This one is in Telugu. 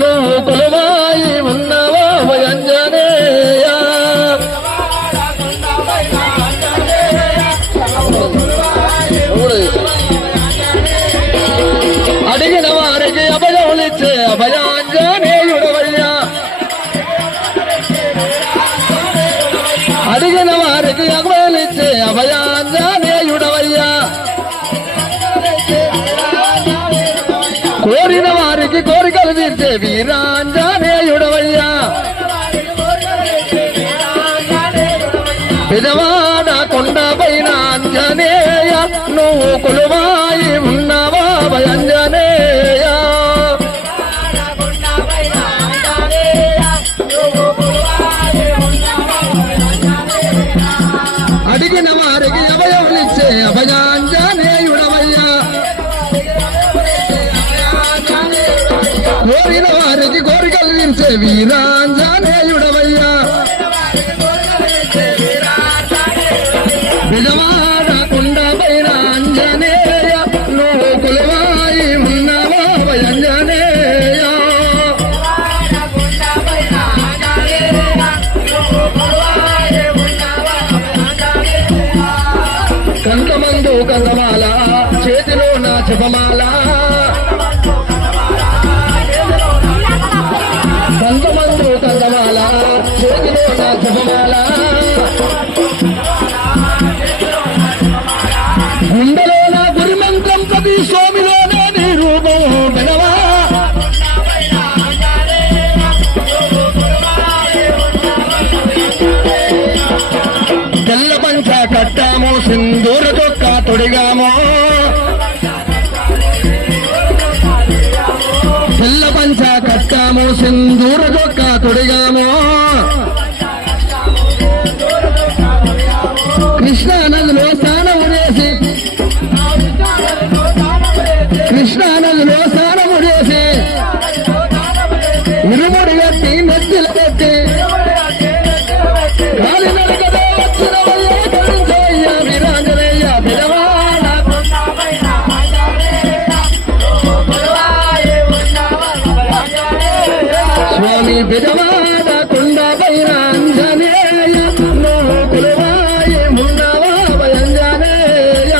నువ్వు కొలువాయి ఉన్నవా అంజనేయ అడిగిన వారికి అభయములిచ్చే అభయాంజనేయుడవయ్యా అడిగిన వారికి అభయములిచ్చే అభయాంజనేయుడవయ్యా కోరిన వారికి కోరికలు తీర్చే వీరాంజనేయుడవయ్యా పెదవాడ కొండపైన ఆంజనేయ నువ్వు కొలువాయి ఉన్నావా అంజనేయ అడిగిన వారికి అభయములిచ్చే అభయాంజనేయుడవయ్యా కోరిన వారికి కోరికలు తీర్చే వీరాంజనేయుడవయ్యా విజవాడ కొండపైన ఆంజనేయ నువ్వు కొలువాయి ఉన్నావా అంజనేయ కంఠమందు కంగమాల చేతిలో నా జపమాల కంఠమందు కంగమాల చేతిలో నా జపమాల గుండెలో నా గురి మంత్రం ప్రతి స్వామిలోనే నీ రూపం వినవా తెల్ల పంచ కట్టాము సింధూర చొక్క తొడిగాము తెల్ల పంచ కట్టాము సింధూర చొక్క తొడిగాము కృష్ణా నదిలో స్నానము చేసి కృష్ణా నదిలో స్నానము చేసి ఇరుముడి కట్టి నెత్తిలు పెట్టి గాలి నడకతో వచ్చిన వల్లయ్య వీరాంజనేయ బిడవాడ స్వామి బిడవాడ కొండపైన ఆంజనేయ నువ్వు కొలువాయి ఉన్నావా అంజనేయ